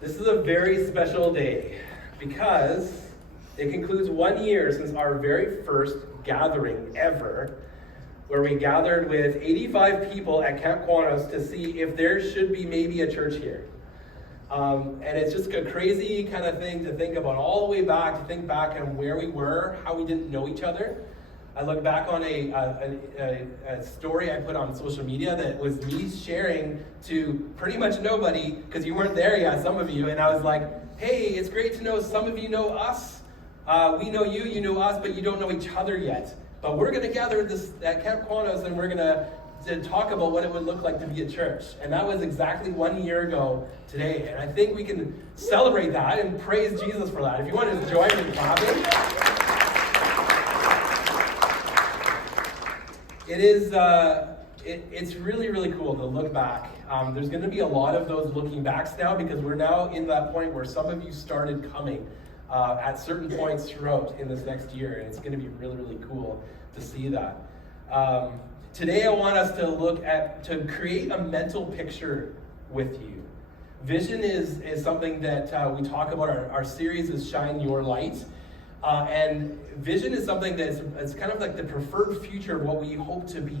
This is a very special day because it concludes 1 year since our very first gathering ever, where we gathered with 85 people at Camp Quanos to see if there should be maybe a church here. And it's just a crazy kind of thing to think about, all the way back, to think back on where we were, how we didn't know each other. I look back on a story I put on social media that was me sharing to pretty much nobody, because you weren't there yet, some of you, and I was like, hey, it's great to know some of you know us. We know you, you know us, but you don't know each other yet. But we're going to gather at Camp Quanos, and we're going to talk about what it would look like to be a church. And that was exactly 1 year ago today. And I think we can celebrate that and praise Jesus for that. If you want to join in clapping. It's really, really cool to look back. There's going to be a lot of those looking backs now, because we're now in that point where some of you started coming at certain points throughout in this next year, and it's going to be really, really cool to see that. Today I want us to create a mental picture with you. Vision is something that we talk about. Our series is Shine Your Light. And vision is something that's kind of like the preferred future of what we hope to be.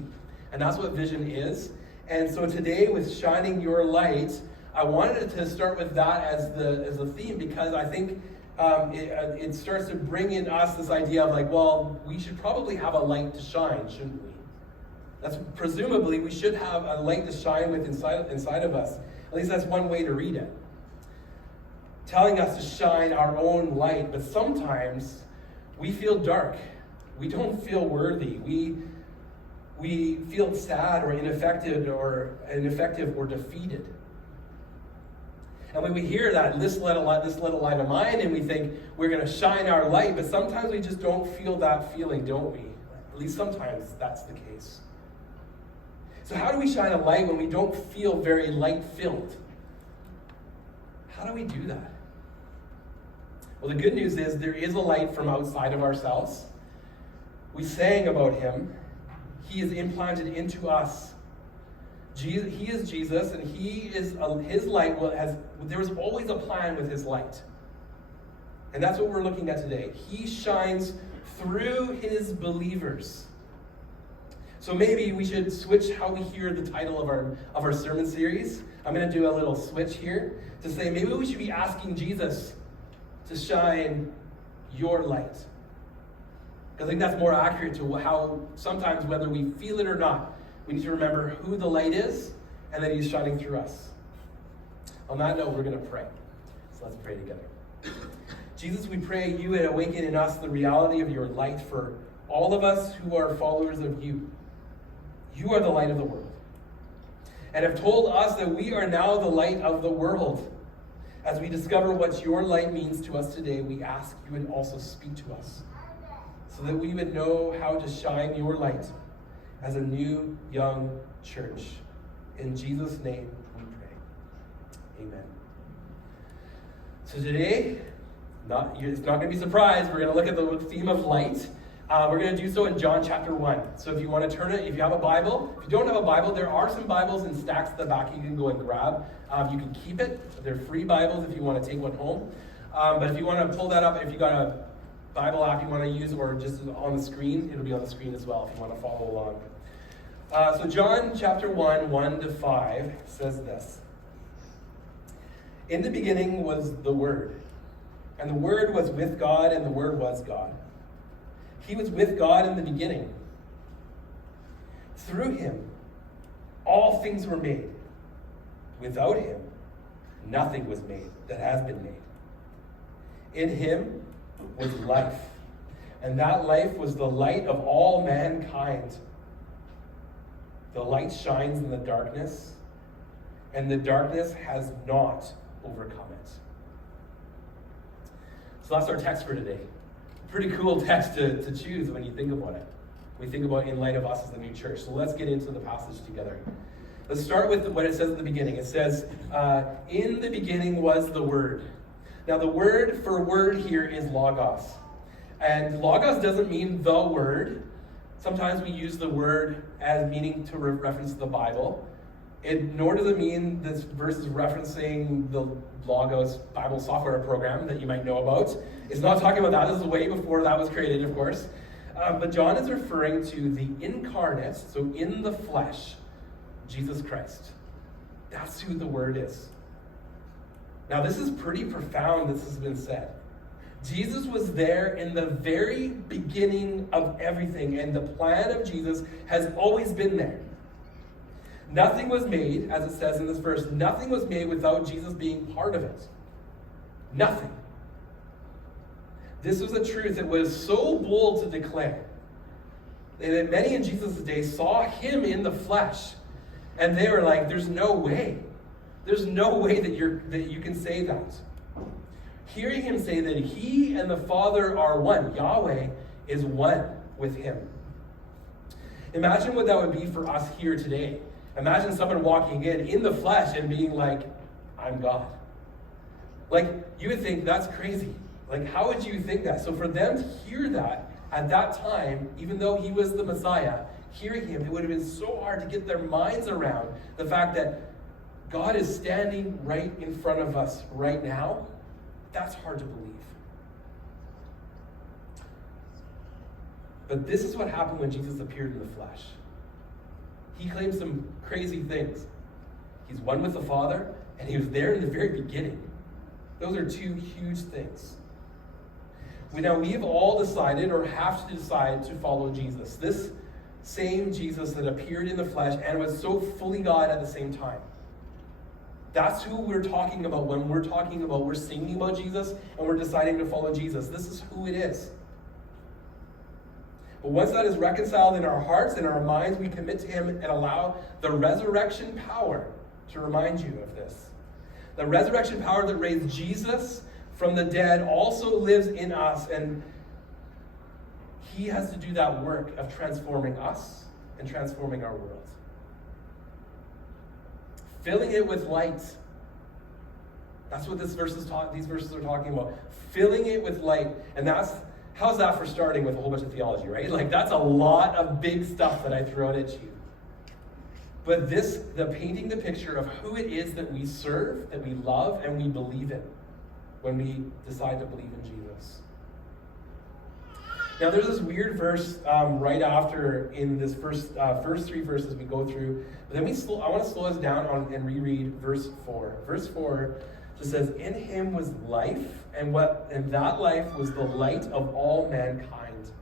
And that's what vision is. And so today with Shining Your Light, I wanted to start with that as the theme, because I think it starts to bring in us this idea of like, well, we should probably have a light to shine, shouldn't we? That's presumably we should have a light to shine with inside of us. At least that's one way to read it. Telling us to shine our own light, but sometimes we feel dark. We don't feel worthy. We feel sad or ineffective or defeated. And when we hear that, this little light of mine, and we think we're going to shine our light, but sometimes we just don't feel that feeling, don't we? At least sometimes that's the case. So how do we shine a light when we don't feel very light-filled? How do we do that? Well, the good news is there is a light from outside of ourselves. We sang about him. He is implanted into us. He is Jesus, and his light there was always a plan with his light. And that's what we're looking at today. He shines through his believers. So maybe we should switch how we hear the title of our sermon series. I'm going to do a little switch here to say maybe we should be asking Jesus to shine your light. I think that's more accurate to how sometimes, whether we feel it or not, we need to remember who the light is and that he's shining through us. On that note, we're going to pray. So let's pray together. Jesus, we pray you would awaken in us the reality of your light for all of us who are followers of you. You are the light of the world, and have told us that we are now the light of the world. As we discover what your light means to us today, we ask you would also speak to us, so that we would know how to shine your light as a new, young church. In Jesus' name we pray. Amen. So today, it's not going to be a surprise. We're going to look at the theme of light. We're going to do so in John chapter 1. So if you want to turn it, if you have a Bible, if you don't have a Bible, there are some Bibles in stacks at the back you can go and grab. You can keep it. They're free Bibles if you want to take one home. But if you want to pull that up, if you got a Bible app you want to use, or just on the screen, it'll be on the screen as well if you want to follow along. So John chapter 1, 1-5 says this. In the beginning was the Word, and the Word was with God, and the Word was God. He was with God in the beginning. Through him, all things were made. Without him, nothing was made that has been made. In him was life, and that life was the light of all mankind. The light shines in the darkness, and the darkness has not overcome it. So that's our text for today. Pretty cool text to choose when you think about it. We think about in light of us as the new church. So let's get into the passage together. Let's start with what it says at the beginning. It says, in the beginning was the Word. Now the word for word here is logos. And logos doesn't mean the word. Sometimes we use the word as meaning to reference the Bible. Nor does it mean this verse is referencing the Logos Bible software program that you might know about. It's not talking about that. This is way before that was created, of course. But John is referring to the incarnate, so in the flesh, Jesus Christ. That's who the Word is. Now, this is pretty profound, this has been said. Jesus was there in the very beginning of everything, and the plan of Jesus has always been there. Nothing was made, as it says in this verse, nothing was made without Jesus being part of it. Nothing. This was a truth that was so bold to declare that many in Jesus' day saw him in the flesh, and they were like, there's no way. There's no way that you can say that. Hearing him say that he and the Father are one, Yahweh is one with him. Imagine what that would be for us here today. Imagine someone walking in the flesh and being like, I'm God. Like, you would think that's crazy. Like, how would you think that? So for them to hear that at that time, even though he was the Messiah, hearing him, it would have been so hard to get their minds around the fact that God is standing right in front of us right now. That's hard to believe. But this is what happened when Jesus appeared in the flesh. He claimed some crazy things. He's one with the Father, and he was there in the very beginning. Those are two huge things. We have all decided, or have to decide, to follow Jesus. This same Jesus that appeared in the flesh and was so fully God at the same time. That's who we're talking about when we're singing about Jesus and we're deciding to follow Jesus. This is who it is. But once that is reconciled in our hearts and our minds, we commit to him and allow the resurrection power to remind you of this. The resurrection power that raised Jesus from the dead also lives in us, and he has to do that work of transforming us and transforming our world. Filling it with light. That's what these verses are talking about. Filling it with light. And how's that for starting with a whole bunch of theology, right? Like, that's a lot of big stuff that I throw out at you. But the painting the picture of who it is that we serve, that we love, and we believe in when we decide to believe in Jesus. Now, there's this weird verse right after in this first three verses we go through. But then I want to slow us down and reread verse 4. Verse 4 just says, "In him was life, and that life was the light of all mankind."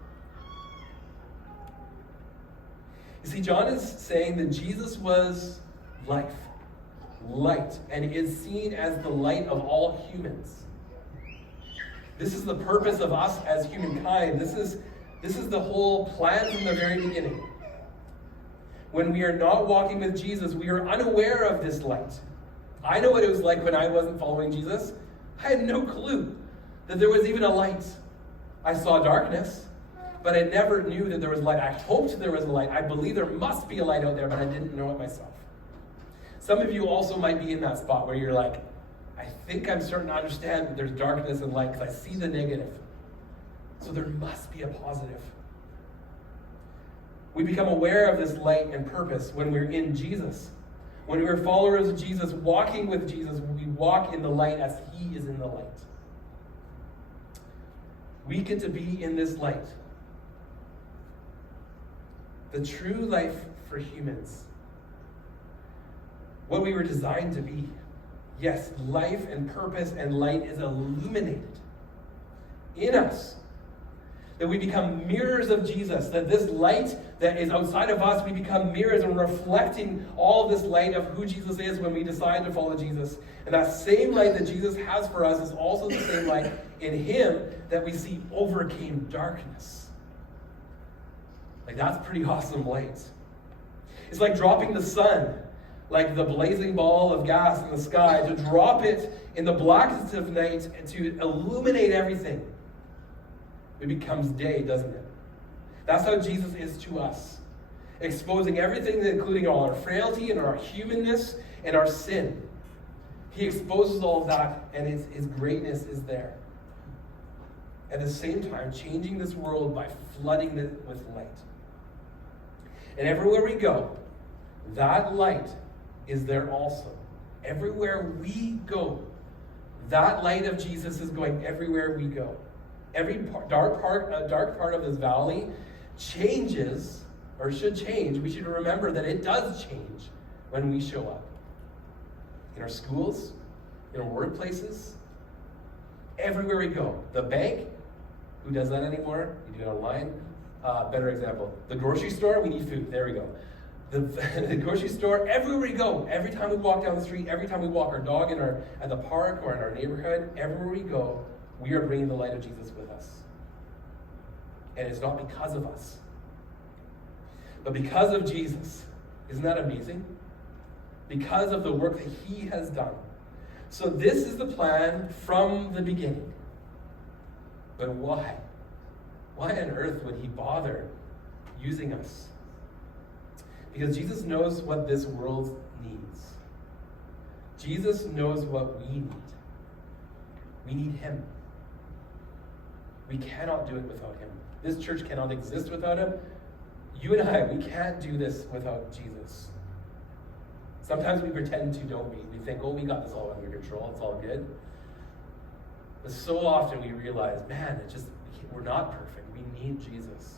You see, John is saying that Jesus was life, light, and is seen as the light of all humans. This is the purpose of us as humankind. This is the whole plan from the very beginning. When we are not walking with Jesus, we are unaware of this light. I know what it was like when I wasn't following Jesus. I had no clue that there was even a light. I saw darkness, but I never knew that there was light. I hoped there was a light. I believe there must be a light out there, but I didn't know it myself. Some of you also might be in that spot where you're like, I think I'm starting to understand that there's darkness and light because I see the negative. So there must be a positive. We become aware of this light and purpose when we're in Jesus. When we're followers of Jesus, walking with Jesus, we walk in the light as he is in the light. We get to be in this light. The true life for humans. What we were designed to be. Yes, life and purpose and light is illuminated in us. That we become mirrors of Jesus. That this light that is outside of us, we become mirrors and reflecting all of this light of who Jesus is when we decide to follow Jesus. And that same light that Jesus has for us is also the same light in him that we see overcame darkness. Like, that's pretty awesome light. It's like dropping the sun, like the blazing ball of gas in the sky, to drop it in the blackness of night and to illuminate everything. It becomes day, doesn't it? That's how Jesus is to us. Exposing everything, including all our frailty and our humanness and our sin. He exposes all of that, and his greatness is there. At the same time, changing this world by flooding it with light. And everywhere we go, that light is there also. Everywhere we go, that light of Jesus is going everywhere we go. Every dark part of this valley changes, or should change. We should remember that it does change when we show up. In our schools, in our workplaces, everywhere we go. The bank, who does that anymore? You do it online. Better example. The grocery store, we need food. There we go. The grocery store, everywhere we go, every time we walk down the street, every time we walk our dog at the park or in our neighborhood, everywhere we go, we are bringing the light of Jesus with us. And it's not because of us, but because of Jesus. Isn't that amazing? Because of the work that he has done. So this is the plan from the beginning. But why? Why on earth would he bother using us? Because Jesus knows what this world needs. Jesus knows what we need. We need him. We cannot do it without him. This church cannot exist without him. You and I, we can't do this without Jesus. Sometimes we pretend to, don't we? We think, oh, we got this all under control. It's all good. But so often we realize, man, we're not perfect. We need Jesus.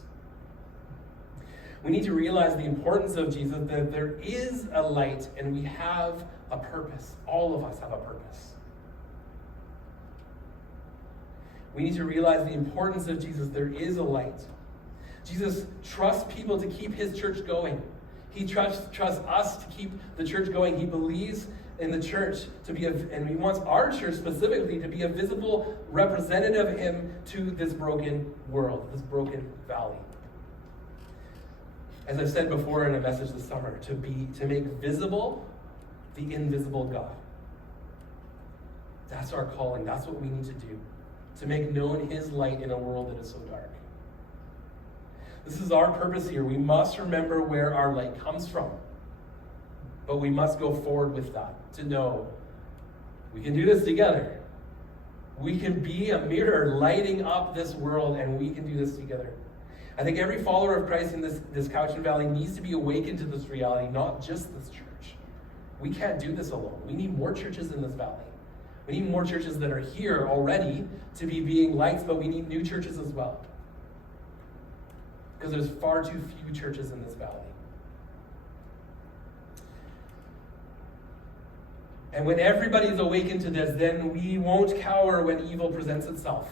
We need to realize the importance of Jesus, that there is a light and we have a purpose. All of us have a purpose. We need to realize the importance of Jesus. There is a light. Jesus trusts people to keep his church going. He trusts us to keep the church going. He believes in the church and he wants our church specifically to be a visible representative of him to this broken world, this broken valley. As I've said before in a message this summer, to make visible the invisible God. That's our calling. That's what we need to do. To make known his light in a world that is so dark. This is our purpose here. We must remember where our light comes from. But we must go forward with that to know we can do this together. We can be a mirror lighting up this world, and we can do this together. I think every follower of Christ in this Cowichan Valley needs to be awakened to this reality, not just this church. We can't do this alone. We need more churches in this valley. We need more churches that are here already to be being lights, but we need new churches as well. Because there's far too few churches in this valley. And when everybody's awakened to this, then we won't cower when evil presents itself.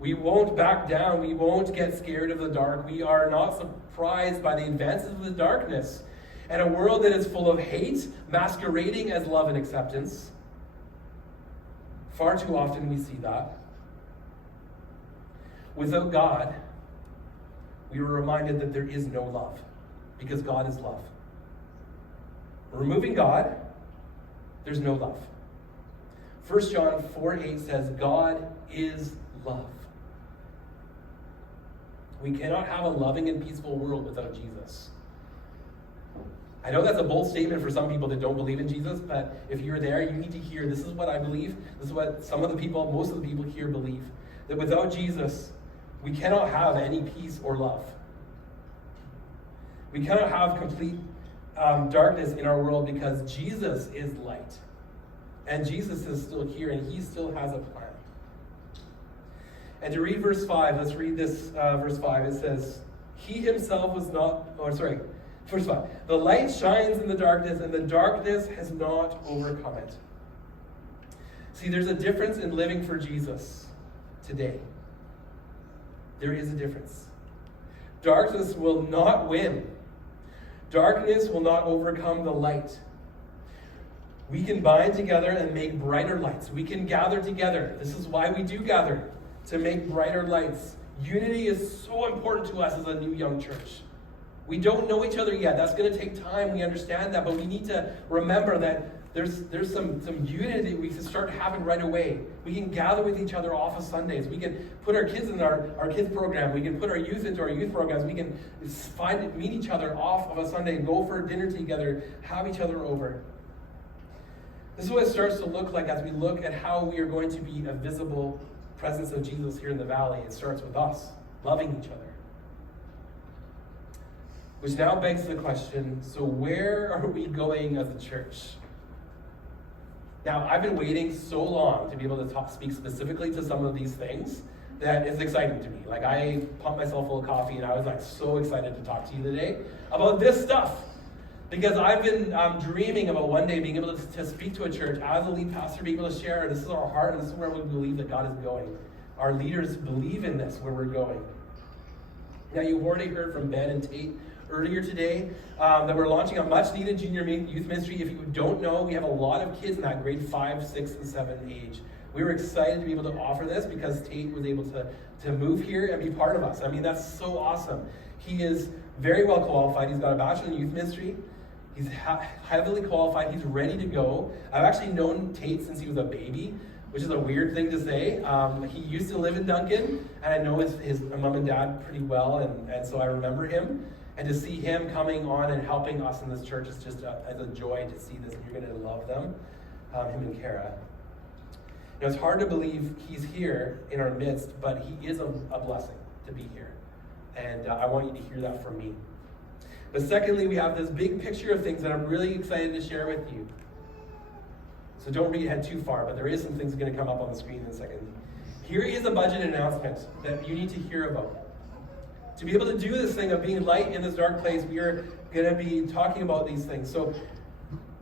We won't back down. We won't get scared of the dark. We are not surprised by the advances of the darkness and a world that is full of hate, masquerading as love and acceptance. Far too often we see that. Without God, we were reminded that there is no love, because God is love. Removing God, there's no love. 1 John 4:8 says, God is love. We cannot have a loving and peaceful world without Jesus. I know that's a bold statement for some people that don't believe in Jesus, but if you're there, you need to hear, this is what I believe. This is what most of the people here believe. That without Jesus, we cannot have any peace or love. We cannot have complete darkness in our world, because Jesus is light. And Jesus is still here, and he still has a plan. And to read verse 5, let's read this verse 5. It says, he himself was not, verse 5. The light shines in the darkness, and the darkness has not overcome it. See, there's a difference in living for Jesus today. There is a difference. Darkness will not win. Darkness will not overcome the light. We can bind together and make brighter lights. We can gather together. This is why we do gather, to make brighter lights. Unity is so important to us as a new young church. We don't know each other yet. That's going to take time. We understand that. But we need to remember that there's some unity we can start having right away. We can gather with each other off of Sundays. We can put our kids in our kids program. We can put our youth into our youth programs. We can meet each other off of a Sunday, go for dinner together, have each other over. This is what it starts to look like as we look at how we are going to be a visible presence of Jesus here in the valley. It starts with us loving each other. Which now begs the question, so where are we going as a church? Now, I've been waiting so long to be able to speak specifically to some of these things that it's exciting to me. Like, I pumped myself full of coffee, and I was like so excited to talk to you today about this stuff. Because I've been dreaming about one day being able to speak to a church as a lead pastor, be able to share, this is our heart, and this is where we believe that God is going. Our leaders believe in this, where we're going. Now, you've already heard from Ben and Tate earlier today that we're launching a much-needed junior youth ministry. If you don't know, we have a lot of kids in that grade 5, 6, and 7 age. We were excited to be able to offer this because Tate was able to move here and be part of us. I mean, that's so awesome. He is very well qualified. He's got a bachelor in youth ministry. He's heavily qualified. He's ready to go. I've actually known Tate since he was a baby, which is a weird thing to say. He used to live in Duncan, and I know his mom and dad pretty well, and so I remember him. And to see him coming on and helping us in this church is just as a joy to see this. You're going to love them, him and Kara. Now, it's hard to believe he's here in our midst, but he is a blessing to be here. And I want you to hear that from me. But secondly, we have this big picture of things that I'm really excited to share with you. So don't read ahead too far, but there is some things going to come up on the screen in a second. Here is a budget announcement that you need to hear about. To be able to do this thing of being light in this dark place, we are going to be talking about these things. So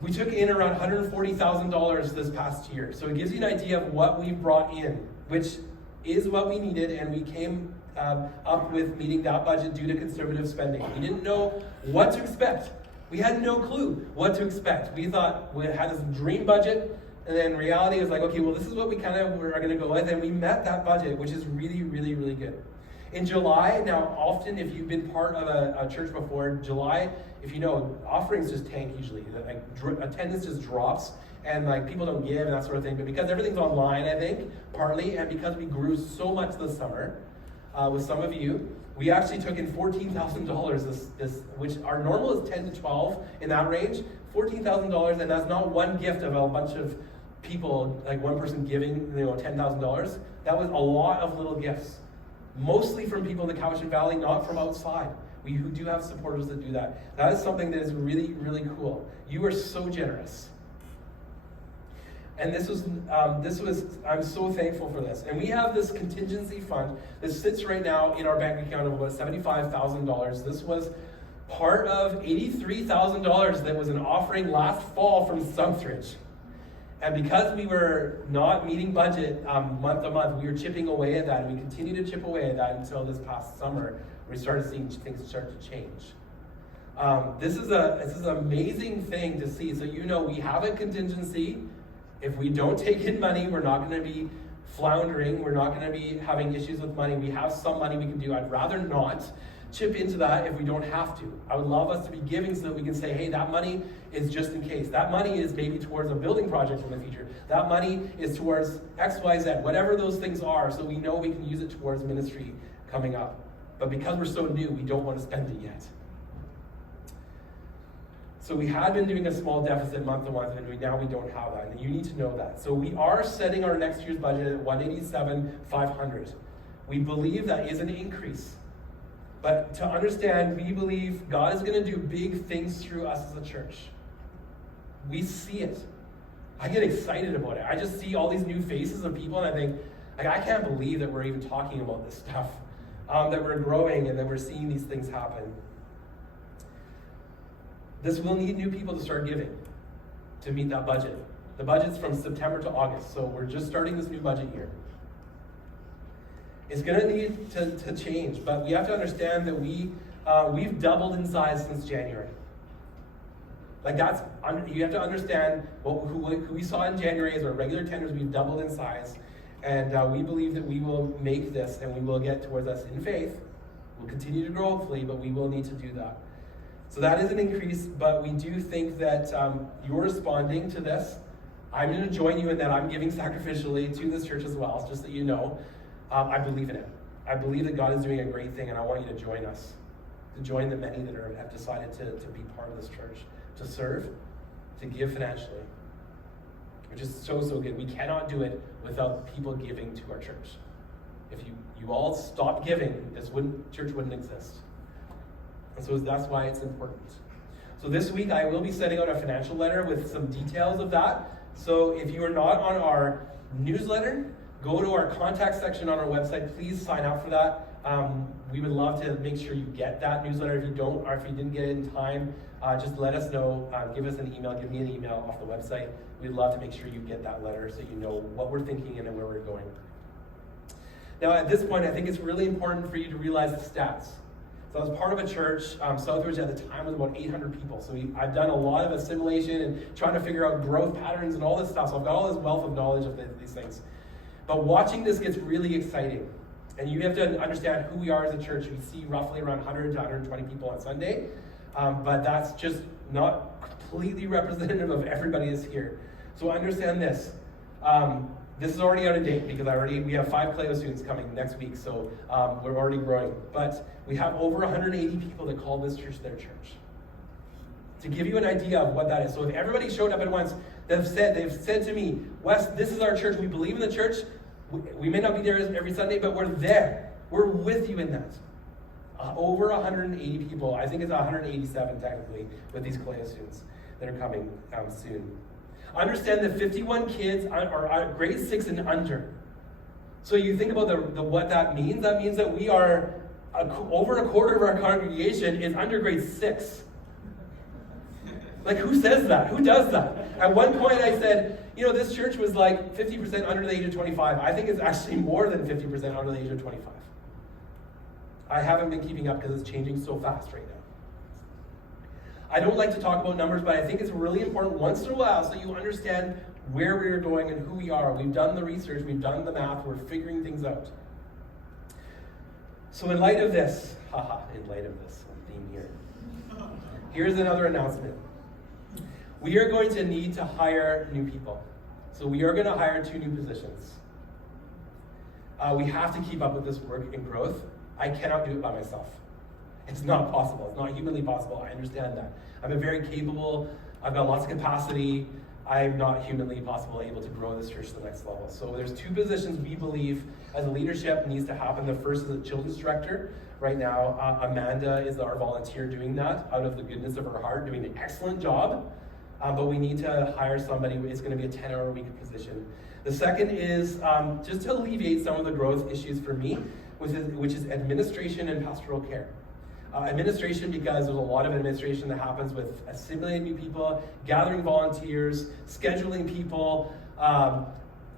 we took in around $140,000 this past year. So it gives you an idea of what we've brought in, which is what we needed, and we came up with meeting that budget due to conservative spending. We didn't know what to expect. We had no clue what to expect. We thought we had this dream budget, and then reality was like, okay, well, this is what we kind of are going to go with, and we met that budget, which is really, really, really good. In July, now often if you've been part of a church before, July, if you know, offerings just tank usually. Like attendance just drops, and like people don't give and that sort of thing. But because everything's online, I think, partly, and because we grew so much this summer with some of you, we actually took in $14,000 this, which our normal is 10 to 12 in that range. $14,000, and that's not one gift of a bunch of people, like one person giving, $10,000. That was a lot of little gifts. Mostly from people in the Cowichan Valley, not from outside. We do have supporters that do that. That is something that is really, really cool. You are so generous. And this was, I'm so thankful for this. And we have this contingency fund that sits right now in our bank account of about $75,000. This was part of $83,000 that was an offering last fall from Southridge. And because we were not meeting budget month to month, we were chipping away at that, and we continue to chip away at that until this past summer, we started seeing things start to change. This is an amazing thing to see. So we have a contingency. If we don't take in money, we're not going to be floundering. We're not going to be having issues with money. We have some money we can do. I'd rather not chip into that if we don't have to. I would love us to be giving so that we can say, hey, that money is just in case. That money is maybe towards a building project in the future. That money is towards X, Y, Z, whatever those things are, so we know we can use it towards ministry coming up. But because we're so new, we don't want to spend it yet. So we had been doing a small deficit month to month, and now we don't have that, and you need to know that. So we are setting our next year's budget at $187,500. We believe that is an increase. But to understand, we believe God is going to do big things through us as a church. We see it. I get excited about it. I just see all these new faces of people, and I think, I can't believe that we're even talking about this stuff, that we're growing and that we're seeing these things happen. This will need new people to start giving to meet that budget. The budget's from September to August, so we're just starting this new budget year. It's going to need to change, but we have to understand that we've doubled in size since January. You have to understand who we saw in January as our regular tenders. We've doubled in size, and we believe that we will make this, and we will get towards us in faith. We'll continue to grow, hopefully, but we will need to do that. So that is an increase, but we do think that you're responding to this. I'm going to join you in that. I'm giving sacrificially to this church as well, just so you know. I believe in it. I believe that God is doing a great thing, and I want you to join us, to join the many that have decided to be part of this church, to serve, to give financially, which is so, so good. We cannot do it without people giving to our church. If you all stopped giving, church wouldn't exist. And so that's why it's important. So this week I will be sending out a financial letter with some details of that. So if you are not on our newsletter, go to our contact section on our website. Please sign up for that. We would love to make sure you get that newsletter. If you don't, or if you didn't get it in time, just let us know. Give us an email. Give me an email off the website. We'd love to make sure you get that letter so you know what we're thinking and where we're going. Now, at this point, I think it's really important for you to realize the stats. So I was part of a church, Southridge at the time was about 800 people. So I've done a lot of assimilation and trying to figure out growth patterns and all this stuff. So I've got all this wealth of knowledge of these things. But watching this gets really exciting. And you have to understand who we are as a church. We see roughly around 100 to 120 people on Sunday. But that's just not completely representative of everybody that's here. So understand this. This is already out of date because we have 5 Cleo students coming next week, so we're already growing. But we have over 180 people that call this church their church. To give you an idea of what that is. So if everybody showed up at once, they've said to me, Wes, this is our church. We believe in the church. We may not be there every Sunday, but we're there. We're with you in that. Over 180 people. I think it's 187 technically with these Cleo students that are coming soon. Understand that 51 kids are grade 6 and under. So you think about the what that means. That means that we are over a quarter of our congregation is under grade 6. Like, who says that? Who does that? At one point I said, this church was like 50% under the age of 25. I think it's actually more than 50% under the age of 25. I haven't been keeping up because it's changing so fast right now. I don't like to talk about numbers, but I think it's really important once in a while so you understand where we're going and who we are. We've done the research, we've done the math, we're figuring things out. So in light of this, theme here. Here's another announcement. We are going to need to hire new people. So we are going to hire 2 new positions. We have to keep up with this work and growth. I cannot do it by myself. It's not possible. It's not humanly possible. I understand that. I'm very capable. I've got lots of capacity. I'm not humanly able to grow this church to the next level. So there's 2 positions we believe as a leadership needs to happen. The first is a children's director. Right now, Amanda is our volunteer doing that out of the goodness of her heart, doing an excellent job. But we need to hire somebody. It's going to be a 10-hour-a-week position. The second is just to alleviate some of the growth issues for me, which is administration and pastoral care. Administration, because there's a lot of administration that happens with assimilating new people, gathering volunteers, scheduling people,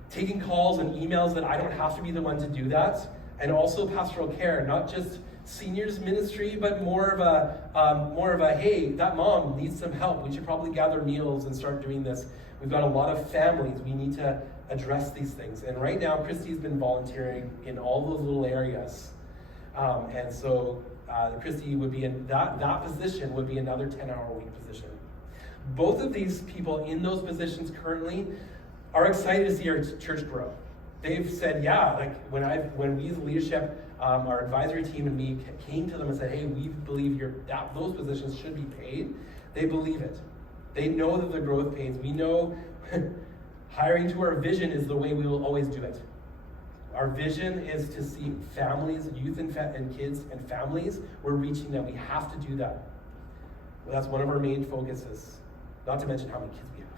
taking calls and emails that I don't have to be the one to do that, and also pastoral care, not just seniors ministry, but more of a hey, that mom needs some help. We should probably gather meals and start doing this. We've got a lot of families. We need to address these things. And right now, Christy's been volunteering in all those little areas. And so Christy would be in that position would be another 10-hour-a-week position. Both of these people in those positions currently are excited to see our church grow. They've said, when we as leadership, our advisory team and me came to them and said, hey, we believe those positions should be paid. They believe it. They know that the growth pays. We know hiring to our vision is the way we will always do it. Our vision is to see families, youth and kids and families. We're reaching them. We have to do that. Well, that's one of our main focuses. Not to mention how many kids we have.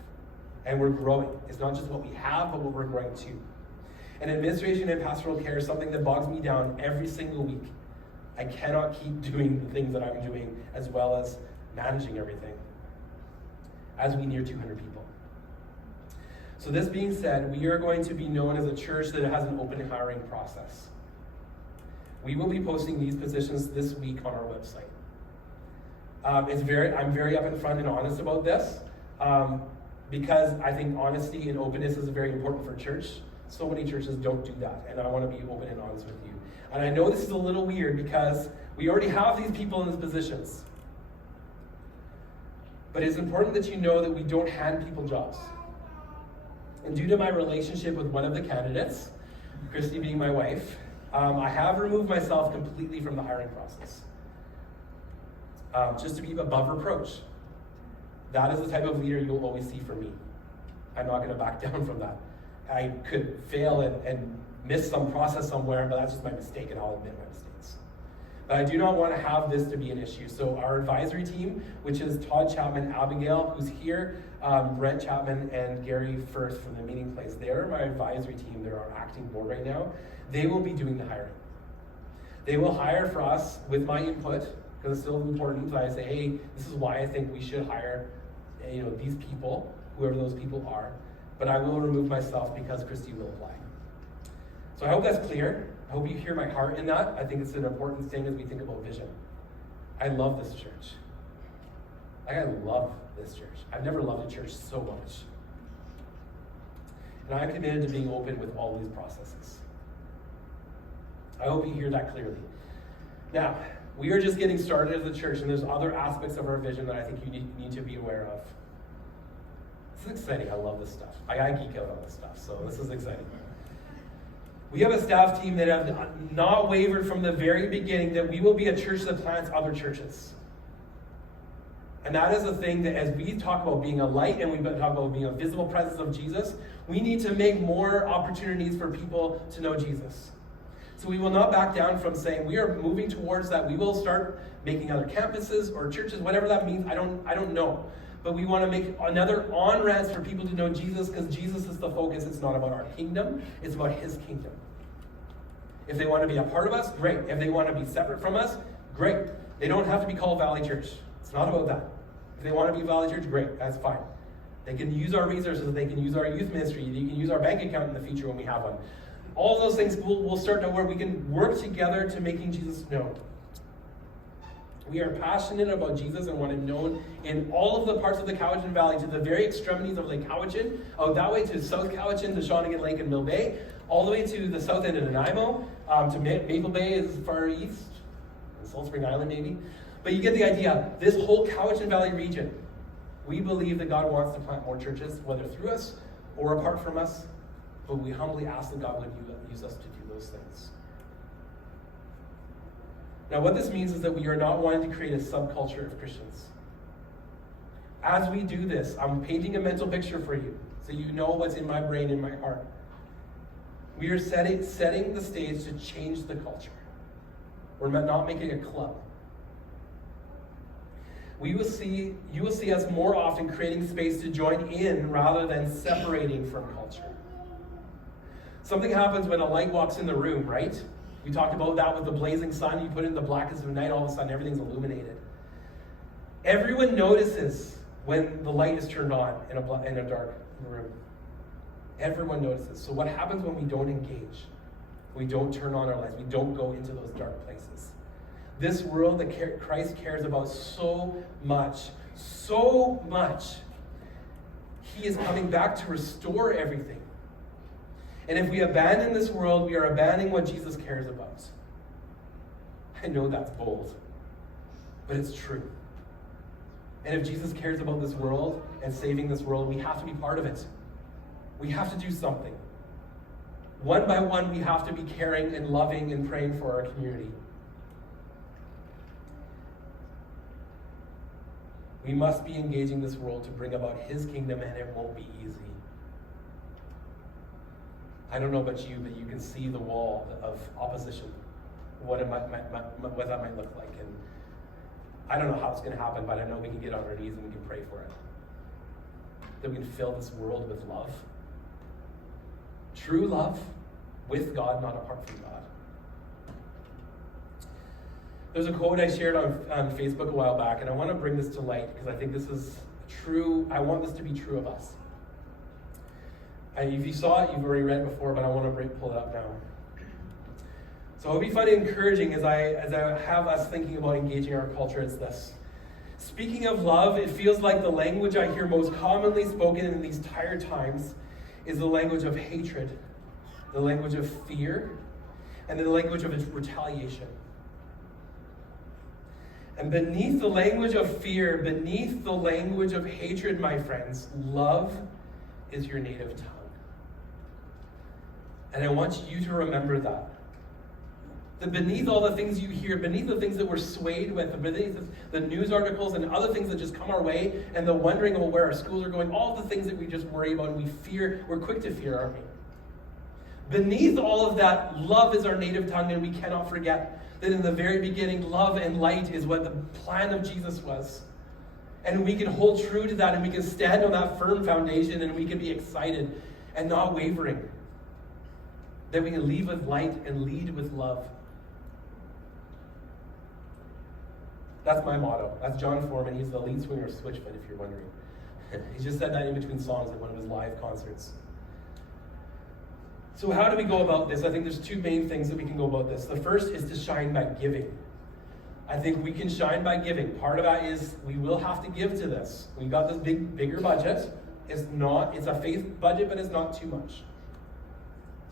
And we're growing. It's not just what we have, but what we're growing to. And administration and pastoral care is something that bogs me down every single week. I cannot keep doing the things that I'm doing as well as managing everything as we near 200 people. So this being said, we are going to be known as a church that has an open hiring process. We will be posting these positions this week on our website. I'm very up in front and honest about this because I think honesty and openness is very important for church. So many churches don't do that, and I want to be open and honest with you. And I know this is a little weird because we already have these people in these positions. But it's important that you know that we don't hand people jobs. And due to my relationship with one of the candidates, Christy being my wife, I have removed myself completely from the hiring process. Just to be above reproach. That is the type of leader you'll always see from me. I'm not going to back down from that. I could fail and miss some process somewhere, but that's just my mistake, and I'll admit my mistakes. But I do not want to have this to be an issue. So our advisory team, which is Todd Chapman, Abigail, who's here, Brent Chapman, and Gary First from the meeting place, they're my advisory team. They're our acting board right now. They will be doing the hiring. They will hire for us with my input, because it's still important that I say, hey, this is why I think we should hire these people, whoever those people are. But I will remove myself because Christy will apply. So I hope that's clear. I hope you hear my heart in that. I think it's an important thing as we think about vision. I love this church. I love this church. I've never loved a church so much. And I'm committed to being open with all these processes. I hope you hear that clearly. Now, we are just getting started as a church, and there's other aspects of our vision that I think you need to be aware of. This is exciting. I love this stuff. I geek out on this stuff, so this is exciting. We have a staff team that have not wavered from the very beginning that we will be a church that plants other churches. And that is the thing that as we talk about being a light and we talk about being a visible presence of Jesus, we need to make more opportunities for people to know Jesus. So we will not back down from saying we are moving towards that. We will start making other campuses or churches, whatever that means. I don't know. But we want to make another on-ramps for people to know Jesus, because Jesus is the focus. It's not about our kingdom. It's about his kingdom. If they want to be a part of us, great. If they want to be separate from us, great. They don't have to be called Valley Church. It's not about that. If they want to be Valley Church, great. That's fine. They can use our resources. They can use our youth ministry. They can use our bank account in the future when we have one. All those things will start to where we can work together to making Jesus known. We are passionate about Jesus and want him known in all of the parts of the Cowichan Valley, to the very extremities of Lake Cowichan, out that way to South Cowichan, to Shawnigan Lake and Mill Bay, all the way to the south end of Nanaimo, to Maple Bay as far east, and Salt Spring Island maybe. But you get the idea. This whole Cowichan Valley region, we believe that God wants to plant more churches, whether through us or apart from us, but we humbly ask that God would use us to do those things. Now, what this means is that we are not wanting to create a subculture of Christians. As we do this, I'm painting a mental picture for you, so you know what's in my brain and my heart. We are setting the stage to change the culture. We're not making a club. You will see us more often creating space to join in rather than separating from culture. Something happens when a light walks in the room, right? We talked about that with the blazing sun. You put in the blackest of night, all of a sudden everything's illuminated. Everyone notices when the light is turned on in a dark room. Everyone notices. So what happens when we don't engage? We don't turn on our lights. We don't go into those dark places. This world that Christ cares about so much, he is coming back to restore everything. And if we abandon this world, we are abandoning what Jesus cares about. I know that's bold, but it's true. And if Jesus cares about this world and saving this world, we have to be part of it. We have to do something. One by one, we have to be caring and loving and praying for our community. We must be engaging this world to bring about his kingdom, and it won't be easy. I don't know about you, but you can see the wall of opposition, what that might look like. And I don't know how it's going to happen, but I know we can get on our knees and we can pray for it. That we can fill this world with love. True love with God, not apart from God. There's a quote I shared on Facebook a while back, and I want to bring this to light because I think this is true. I want this to be true of us. If you saw it, you've already read it before, but I want to pull it up now. So it'll be fun and encouraging as I have us thinking about engaging our culture. It's this. Speaking of love, it feels like the language I hear most commonly spoken in these tired times is the language of hatred, the language of fear, and the language of retaliation. And beneath the language of fear, beneath the language of hatred, my friends, love is your native tongue. And I want you to remember that. That beneath all the things you hear, beneath the things that we're swayed with, beneath the news articles and other things that just come our way, and the wondering about where our schools are going, all the things that we just worry about and we're quick to fear, aren't we? Beneath all of that, love is our native tongue, and we cannot forget that in the very beginning, love and light is what the plan of Jesus was. And we can hold true to that, and we can stand on that firm foundation, and we can be excited and not wavering. That we can lead with light and lead with love. That's my motto. That's John Foreman. He's the lead swinger of Switchfoot, if you're wondering. He just said that in between songs at one of his live concerts. So how do we go about this? I think there's two main things that we can go about this. The first is to shine by giving. I think we can shine by giving. Part of that is we will have to give to this. We've got this bigger budget. It's a faith budget, but it's not too much.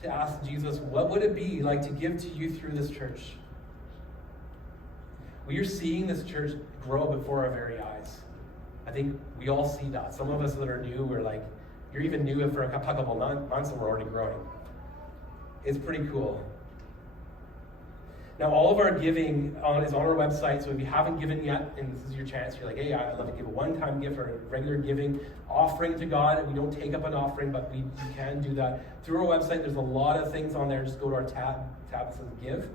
To ask Jesus, what would it be like to give to you through this church? We are seeing this church grow before our very eyes. I think we all see that. Some of us that are new, we're like, you're even new for a couple months and we're already growing. It's pretty cool. Now, all of our giving is on our website, so if you haven't given yet, and this is your chance, you're like, hey, I'd love to give a one-time gift or a regular giving offering to God. We don't take up an offering, but we can do that. Through our website, there's a lot of things on there. Just go to our tab that says Give,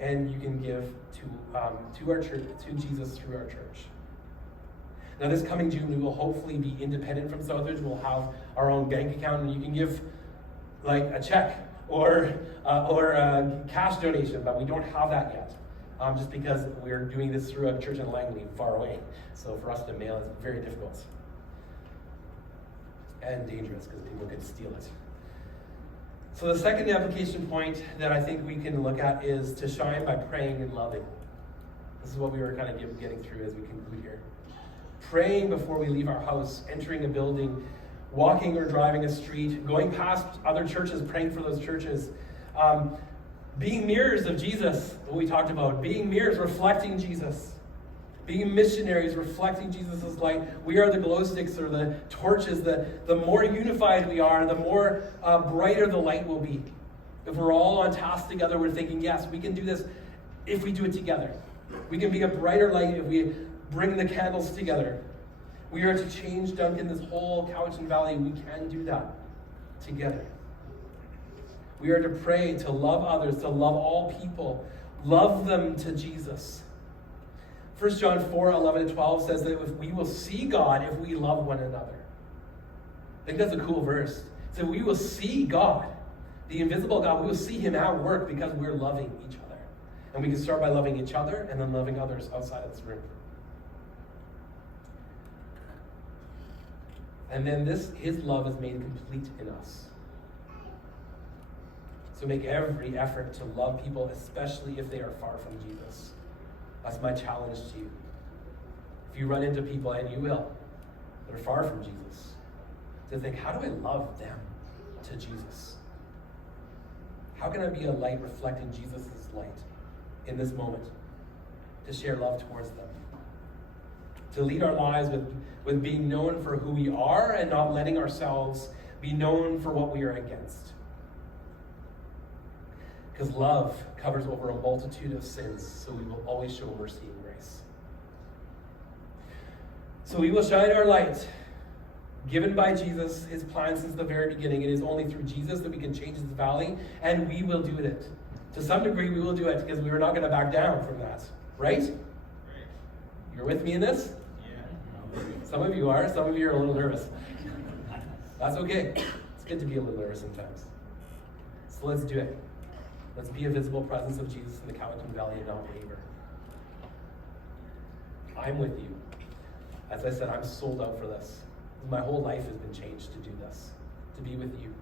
and you can give to our church, to Jesus through our church. Now, this coming June, we will hopefully be independent from Southridge. We'll have our own bank account, and you can give like a check or a cash donation, but we don't have that yet, just because we're doing this through a church in Langley, far away. So for us to mail is very difficult and dangerous because people could steal it. So the second application point that I think we can look at is to shine by praying and loving. This is what we were kind of getting through as we conclude here. Praying before we leave our house, entering a building, walking or driving a street, going past other churches, praying for those churches. Being mirrors of Jesus, what we talked about. Being mirrors, reflecting Jesus. Being missionaries, reflecting Jesus' light. We are the glow sticks or the torches. The more unified we are, the more brighter the light will be. If we're all on task together, we're thinking, yes, we can do this if we do it together. We can be a brighter light if we bring the candles together. We are to change, Duncan, this whole Cowichan Valley. We can do that together. We are to pray, to love others, to love all people. Love them to Jesus. 1 John 4:11-12 says that if we will see God if we love one another. I think that's a cool verse. So we will see God, the invisible God. We will see him at work because we're loving each other. And we can start by loving each other and then loving others outside of this room. And then his love is made complete in us. So make every effort to love people, especially if they are far from Jesus. That's my challenge to you. If you run into people, and you will, that are far from Jesus, to think, how do I love them to Jesus? How can I be a light reflecting Jesus' light in this moment? To share love towards them. To lead our lives with being known for who we are and not letting ourselves be known for what we are against. Because love covers over a multitude of sins, so we will always show mercy and grace. So we will shine our light, given by Jesus, his plan since the very beginning. It is only through Jesus that we can change this valley, and we will do it. To some degree, we will do it, because we are not going to back down from that. Right? You're with me in this? Some of you are. Some of you are a little nervous. That's okay. It's good to be a little nervous sometimes. So let's do it. Let's be a visible presence of Jesus in the Cowichan Valley and not waver. I'm with you. As I said, I'm sold out for this. My whole life has been changed to do this, to be with you,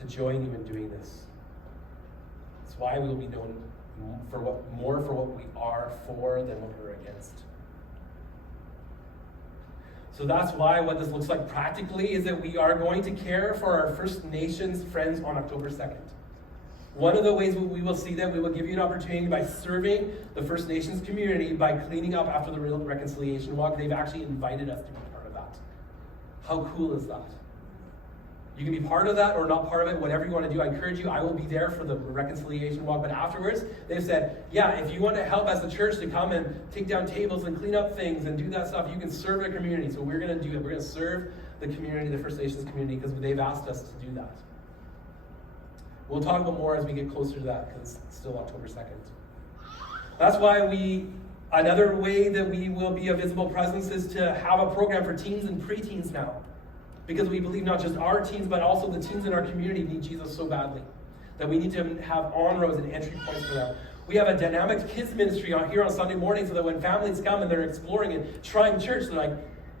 to join you in doing this. It's why we will be known for what we are for than what we're against. So that's why what this looks like practically is that we are going to care for our First Nations friends on October 2nd. One of the ways we will see that, we will give you an opportunity by serving the First Nations community by cleaning up after the reconciliation walk. They've actually invited us to be part of that. How cool is that? You can be part of that or not part of it, whatever you want to do. I encourage you, I will be there for the reconciliation walk. But afterwards, they've said, yeah, if you want to help as a church to come and take down tables and clean up things and do that stuff, you can serve the community. So we're going to do it. We're going to serve the community, the First Nations community, because they've asked us to do that. We'll talk about more as we get closer to that, because it's still October 2nd. That's why another way that we will be a visible presence is to have a program for teens and preteens now. Because we believe not just our teens, but also the teens in our community need Jesus so badly that we need to have on-roads and entry points for them. We have a dynamic kids ministry here on Sunday morning, so that when families come and they're exploring and trying church, they're like,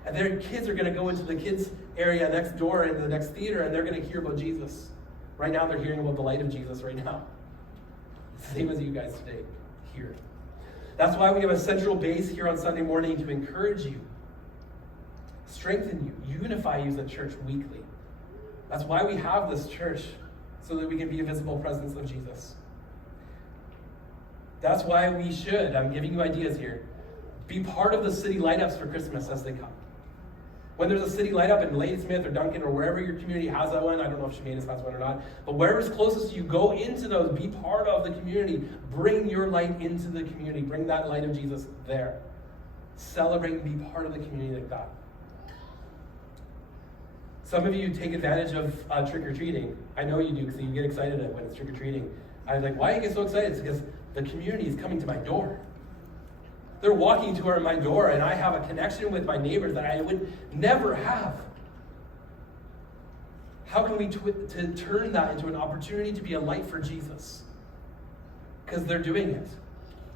and their kids are going to go into the kids area next door into the next theater, and they're going to hear about Jesus. Right now, they're hearing about the light of Jesus right now. Same as you guys today here. That's why we have a central base here on Sunday morning to encourage you, strengthen you, unify you as a church weekly. That's why we have this church, so that we can be a visible presence of Jesus. That's why we should, I'm giving you ideas here, be part of the city light-ups for Christmas as they come. When there's a city light-up in Ladysmith or Duncan or wherever your community has that one, I don't know if Shemanis has one or not, but wherever's closest to you, go into those, be part of the community, bring your light into the community, bring that light of Jesus there. Celebrate and be part of the community like that. Some of you take advantage of trick-or-treating. I know you do, because you get excited when it's trick-or-treating. I was like, why do you get so excited? It's because the community is coming to my door. They're walking to my door, and I have a connection with my neighbors that I would never have. How can we turn that into an opportunity to be a light for Jesus? Because they're doing it.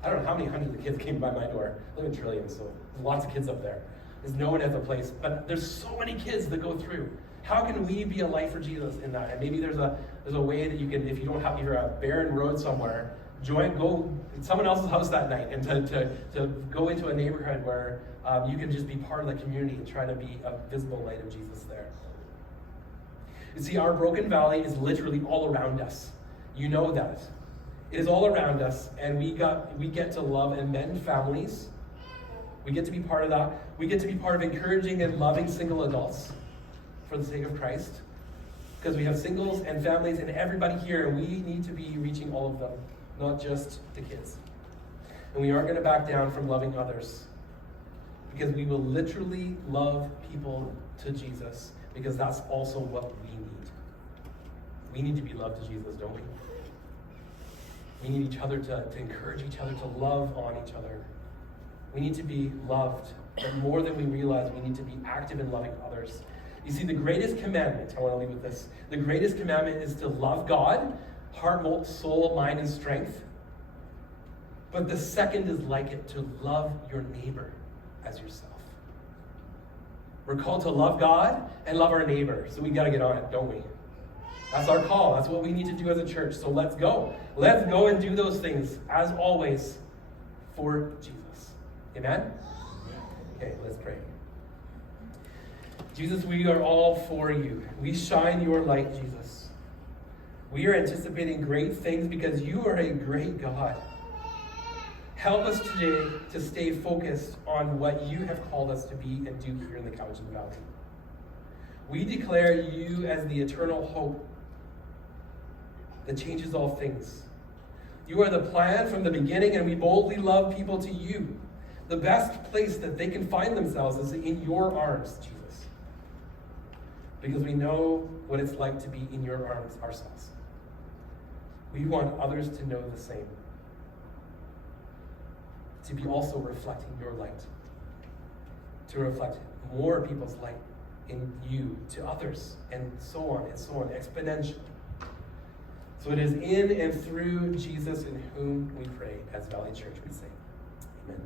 I don't know how many hundreds of kids came by my door. I live in Trillium, so there's lots of kids up there. There's no one has a place, but there's so many kids that go through. How can we be a light for Jesus in that? And maybe there's a way that you can, if you don't have, you're a barren road somewhere, go someone else's house that night and to go into a neighborhood where you can just be part of the community and try to be a visible light of Jesus there. You see, our broken valley is literally all around us. You know that. It is all around us, and we get to love and mend families. We get to be part of that. We get to be part of encouraging and loving single adults for the sake of Christ. Because we have singles and families and everybody here, and we need to be reaching all of them, not just the kids. And we aren't going to back down from loving others, because we will literally love people to Jesus, because that's also what we need. We need to be loved to Jesus, don't we? We need each other to encourage each other, to love on each other. We need to be loved, but more than we realize, we need to be active in loving others. You see, the greatest commandment, I want to leave with this, the greatest commandment is to love God, heart, soul, mind, and strength. But the second is like it, to love your neighbor as yourself. We're called to love God and love our neighbor, so we got to get on it, don't we? That's our call. That's what we need to do as a church. So let's go. Let's go and do those things, as always, for Jesus. Amen? Okay, let's pray. Jesus, we are all for you. We shine your light, Jesus. We are anticipating great things because you are a great God. Help us today to stay focused on what you have called us to be and do here in the Cowichan Valley. We declare you as the eternal hope that changes all things. You are the plan from the beginning, and we boldly love people to you. The best place that they can find themselves is in your arms, Jesus. Because we know what it's like to be in your arms ourselves. We want others to know the same. To be also reflecting your light. To reflect more people's light in you to others, and so on, exponentially. So it is in and through Jesus in whom we pray as Valley Church, we say. Amen.